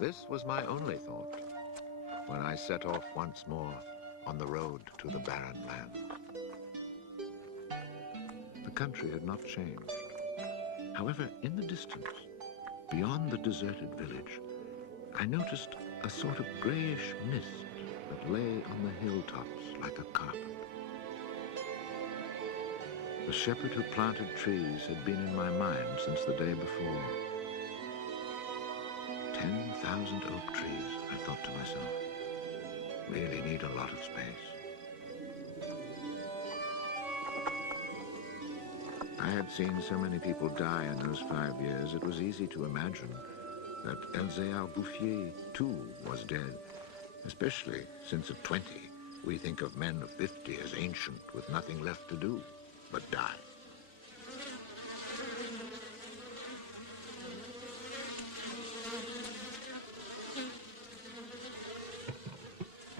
This was my only thought when I set off once more on the road to the barren land. The country had not changed. However, in the distance, beyond the deserted village, I noticed a sort of grayish mist that lay on the hilltops like a carpet. The shepherd who planted trees had been in my mind since the day before. 10,000 oak trees, I thought to myself, really need a lot of space. I had seen so many people die in those 5 years, it was easy to imagine that Elzéar Bouffier, too, was dead, especially since at 20, we think of men of 50 as ancient with nothing left to do but die.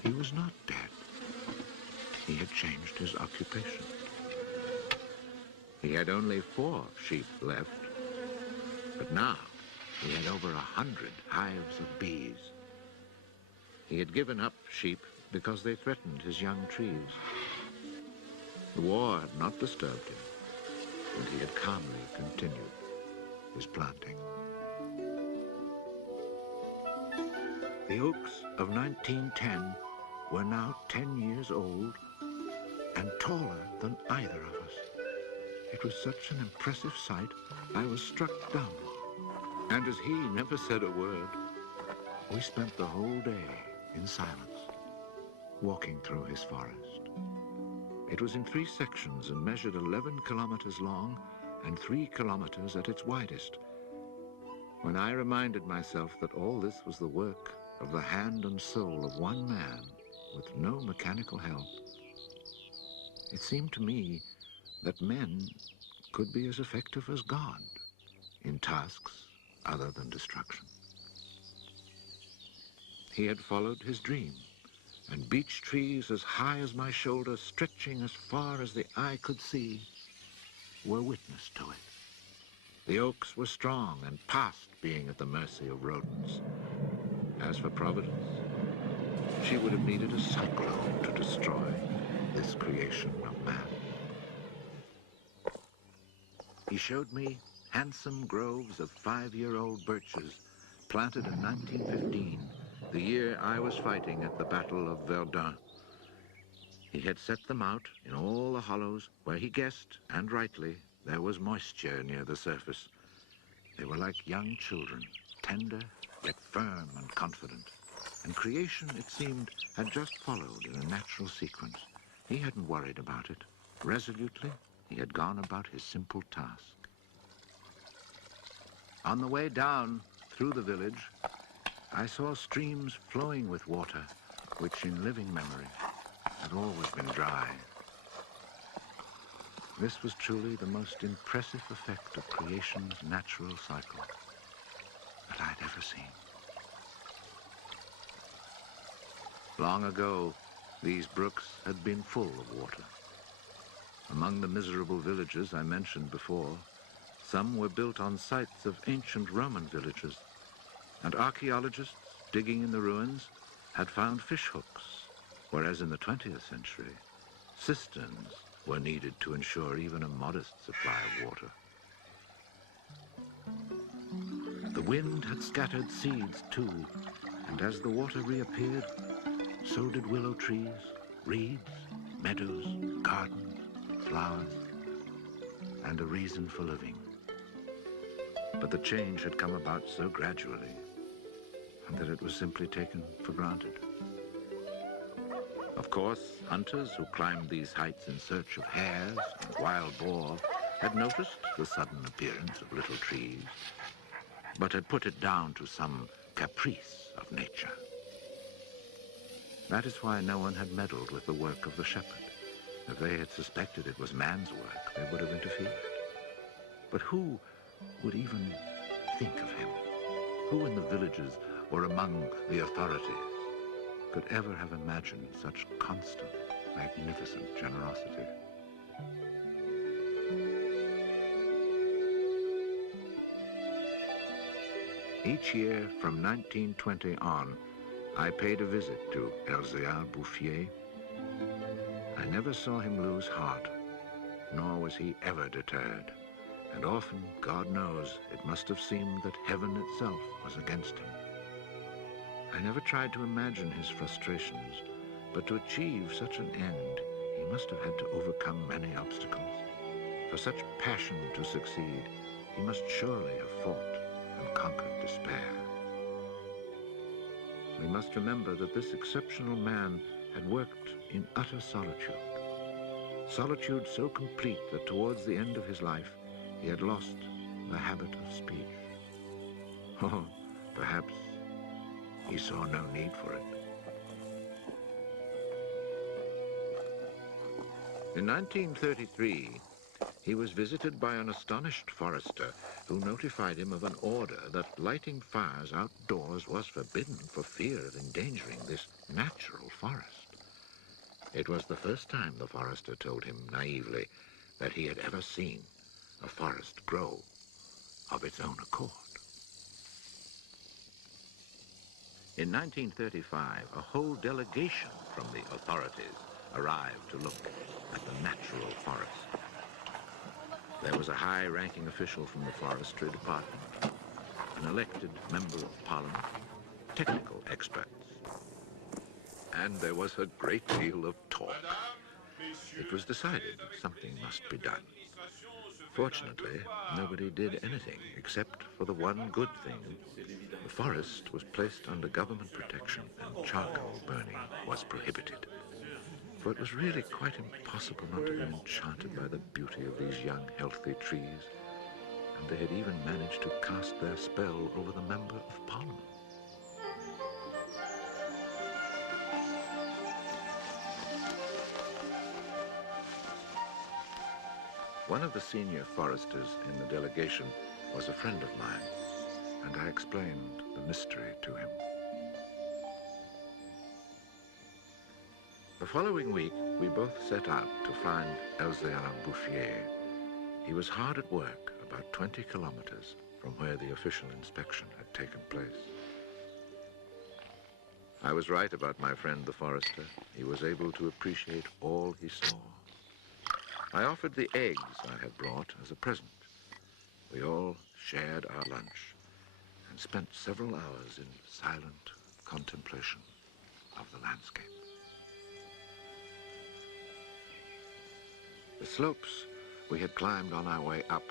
He was not dead. He had changed his occupation. He had only 4 sheep left, but now he had over 100 hives of bees. He had given up sheep because they threatened his young trees. The war had not disturbed him, and he had calmly continued his planting. The oaks of 1910 were now 10 years old and taller than either of us. It was such an impressive sight, I was struck dumb. And as he never said a word, we spent the whole day in silence, walking through his forest. It was in 3 sections and measured 11 kilometers long and 3 kilometers at its widest. When I reminded myself that all this was the work of the hand and soul of one man with no mechanical help, it seemed to me that men could be as effective as God in tasks other than destruction. He had followed his dream, and beech trees as high as my shoulder, stretching as far as the eye could see, were witness to it. The oaks were strong and past being at the mercy of rodents. As for Providence, she would have needed a cyclone to destroy this creation of man. He showed me handsome groves of 5-year-old birches planted in 1915, the year I was fighting at the Battle of Verdun. He had set them out in all the hollows where he guessed, and rightly, there was moisture near the surface. They were like young children, tender yet firm and confident. And creation, it seemed, had just followed in a natural sequence. He hadn't worried about it. Resolutely, he had gone about his simple task. On the way down through the village, I saw streams flowing with water, which in living memory had always been dry. This was truly the most impressive effect of creation's natural cycle that I'd ever seen. Long ago, these brooks had been full of water. Among the miserable villages I mentioned before, some were built on sites of ancient Roman villages, and archaeologists digging in the ruins had found fish hooks, whereas in the 20th century, cisterns were needed to ensure even a modest supply of water. The wind had scattered seeds too, and as the water reappeared, so did willow trees, reeds, meadows, gardens, flowers, and a reason for living. But the change had come about so gradually, and that it was simply taken for granted. Of course, hunters who climbed these heights in search of hares and wild boar had noticed the sudden appearance of little trees, but had put it down to some caprice of nature. That is why no one had meddled with the work of the shepherd. If they had suspected it was man's work, they would have interfered. But who would even think of him? Who in the villages or among the authorities could ever have imagined such constant, magnificent generosity? Each year from 1920 on, I paid a visit to Elzéar Bouffier. I never saw him lose heart, nor was he ever deterred. And often, God knows, it must have seemed that heaven itself was against him. I never tried to imagine his frustrations, but to achieve such an end, he must have had to overcome many obstacles. For such passion to succeed, he must surely have fought and conquered despair. We must remember that this exceptional man had worked in utter solitude. Solitude so complete that towards the end of his life, he had lost the habit of speech. Oh, perhaps he saw no need for it. In 1933, he was visited by an astonished forester who notified him of an order that lighting fires outdoors was forbidden for fear of endangering this natural forest. It was the first time, the forester told him naively, that he had ever seen a forest grow of its own accord. In 1935, a whole delegation from the authorities arrived to look at the natural forest. There was a high-ranking official from the forestry department, an elected member of parliament, technical experts, and there was a great deal of talk. It was decided that something must be done. Fortunately, nobody did anything except for the one good thing. The forest was placed under government protection and charcoal burning was prohibited. For it was really quite impossible not to be enchanted by the beauty of these young, healthy trees. And they had even managed to cast their spell over the Member of Parliament. One of the senior foresters in the delegation was a friend of mine, and I explained the mystery to him. The following week, we both set out to find Elzéar Bouffier. He was hard at work, about 20 kilometers from where the official inspection had taken place. I was right about my friend the forester. He was able to appreciate all he saw. I offered the eggs I had brought as a present. We all shared our lunch and spent several hours in silent contemplation of the landscape. The slopes we had climbed on our way up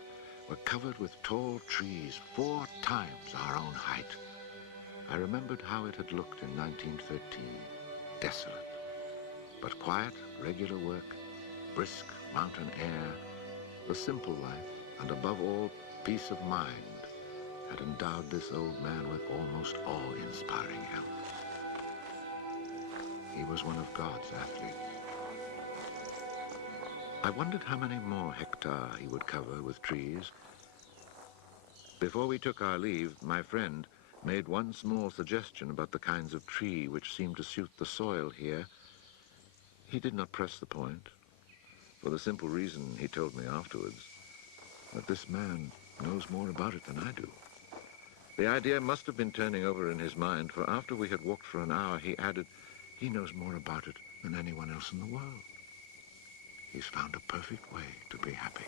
were covered with tall trees 4 times our own height. I remembered how it had looked in 1913, desolate, but quiet, regular work, brisk mountain air, the simple life, and above all, peace of mind, had endowed this old man with almost awe-inspiring health. He was one of God's athletes. I wondered how many more hectares he would cover with trees. Before we took our leave, my friend made one small suggestion about the kinds of tree which seemed to suit the soil here. He did not press the point, for the simple reason, he told me afterwards, that this man knows more about it than I do. The idea must have been turning over in his mind, for after we had walked for an hour, he added, he knows more about it than anyone else in the world. He's found a perfect way to be happy.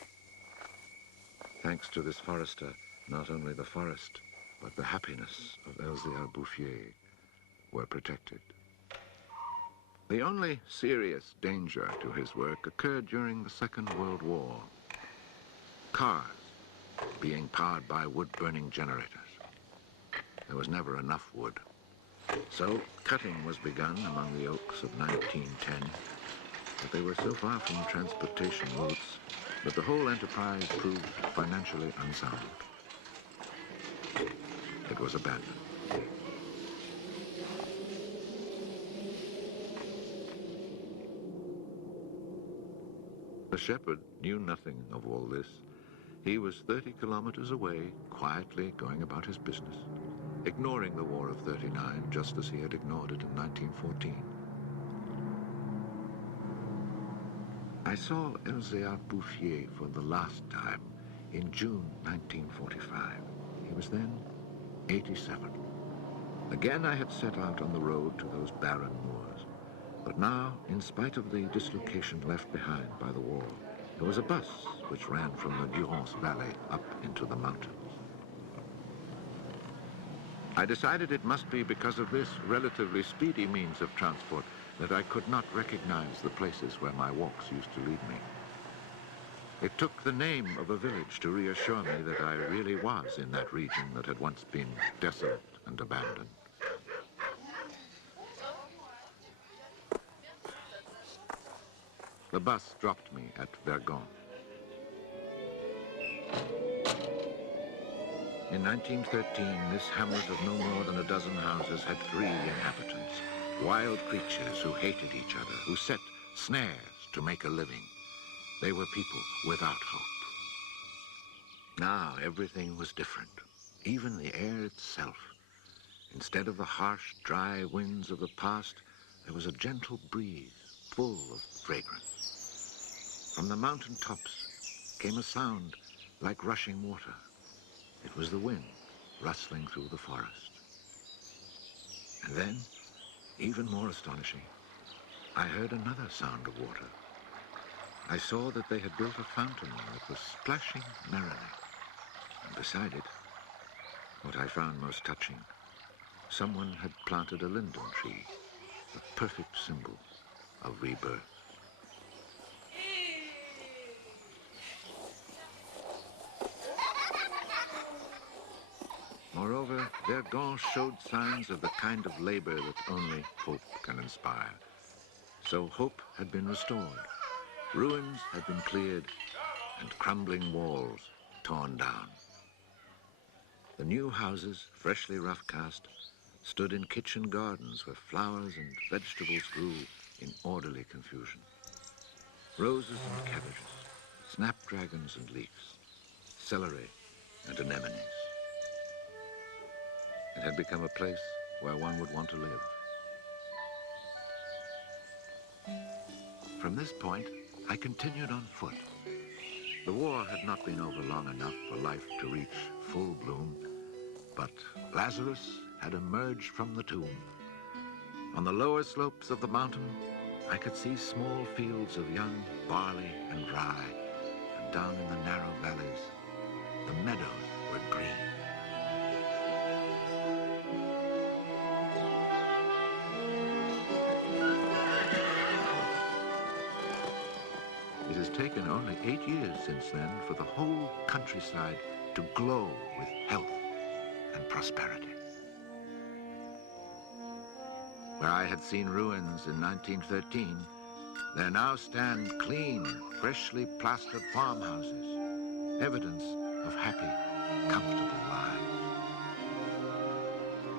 Thanks to this forester, not only the forest, but the happiness of Elzéar Bouffier were protected. The only serious danger to his work occurred during the Second World War. Cars being powered by wood-burning generators. There was never enough wood. So cutting was begun among the oaks of 1910, but they were so far from transportation routes that the whole enterprise proved financially unsound. It was abandoned. The shepherd knew nothing of all this. He was 30 kilometers away, quietly going about his business, ignoring the War of '39 just as he had ignored it in 1914. I saw Elzéar Bouffier for the last time in June 1945. He was then 87. Again I had set out on the road to those barren moors. But now, in spite of the dislocation left behind by the war, there was a bus which ran from the Durance Valley up into the mountains. I decided it must be because of this relatively speedy means of transport that I could not recognize the places where my walks used to lead me. It took the name of a village to reassure me that I really was in that region that had once been desolate and abandoned. The bus dropped me at Vergon. In 1913, this hamlet of no more than a dozen houses had 3 inhabitants, wild creatures who hated each other, who set snares to make a living. They were people without hope. Now everything was different, even the air itself. Instead of the harsh, dry winds of the past, there was a gentle breeze full of fragrance. From the mountain tops came a sound like rushing water. It was the wind rustling through the forest. And then, even more astonishing, I heard another sound of water. I saw that they had built a fountain that was splashing merrily. And beside it, what I found most touching, someone had planted a linden tree, the perfect symbol of rebirth. Moreover, Vergon showed signs of the kind of labor that only hope can inspire. So hope had been restored. Ruins had been cleared and crumbling walls torn down. The new houses, freshly rough-cast, stood in kitchen gardens where flowers and vegetables grew in orderly confusion. Roses and cabbages, snapdragons and leeks, celery and anemones. It had become a place where one would want to live. From this point, I continued on foot. The war had not been over long enough for life to reach full bloom, but Lazarus had emerged from the tomb. On the lower slopes of the mountain, I could see small fields of young barley and rye, and down in the narrow valleys, the meadows were green. It has taken only 8 years since then for the whole countryside to glow with health and prosperity. Where I had seen ruins in 1913, there now stand clean, freshly plastered farmhouses, evidence of happy, comfortable lives.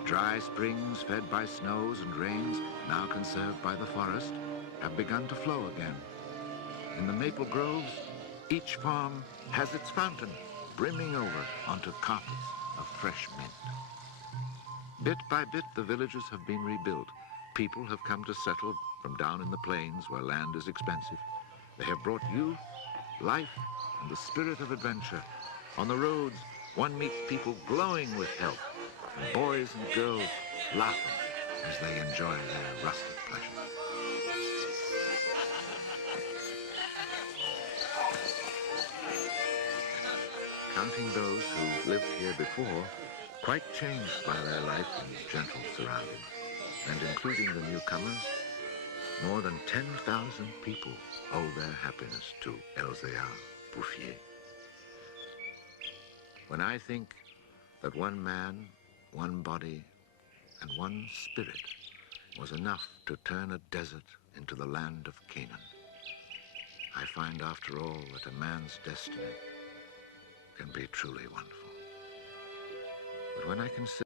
Dry springs fed by snows and rains, now conserved by the forest, have begun to flow again. In the maple groves, each farm has its fountain brimming over onto carpets of fresh mint. Bit by bit, the villages have been rebuilt. People have come to settle from down in the plains where land is expensive. They have brought youth, life, and the spirit of adventure. On the roads, one meets people glowing with health, and boys and girls laughing as they enjoy their rustic pleasures. Counting those who lived here before, quite changed by their life in gentle surroundings, and including the newcomers, more than 10,000 people owe their happiness to Elzéar Bouffier. When I think that one man, one body, and one spirit was enough to turn a desert into the land of Canaan, I find after all that a man's destiny can be truly wonderful. But when I consider